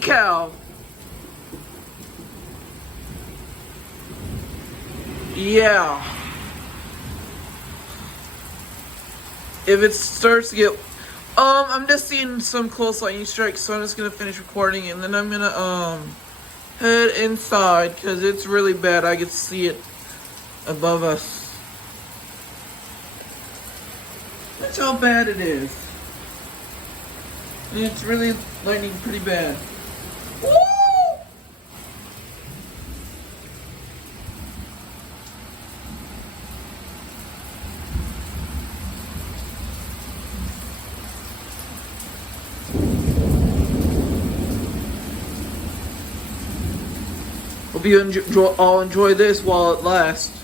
cow. Yeah. If it starts to get... I'm just seeing some close lightning strikes, so I'm just gonna finish recording and then I'm gonna, head inside because it's really bad. I can see it above us. That's how bad it is. And it's really lightning pretty bad. Woo! Hope you all enjoy this while it lasts.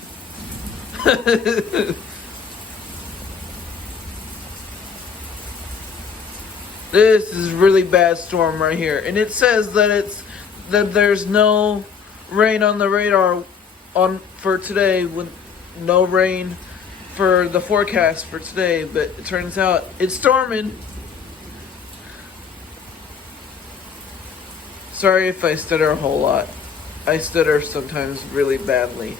This is really bad storm right here, and it says that there's no rain on the radar for today, with no rain for the forecast for today. But it turns out it's storming. Sorry if I stutter a whole lot. I stutter sometimes really badly.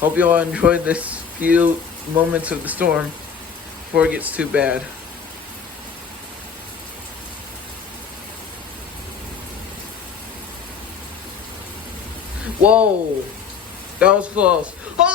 Hope you all enjoyed this few moments of the storm before it gets too bad. Whoa! That was close. Oh!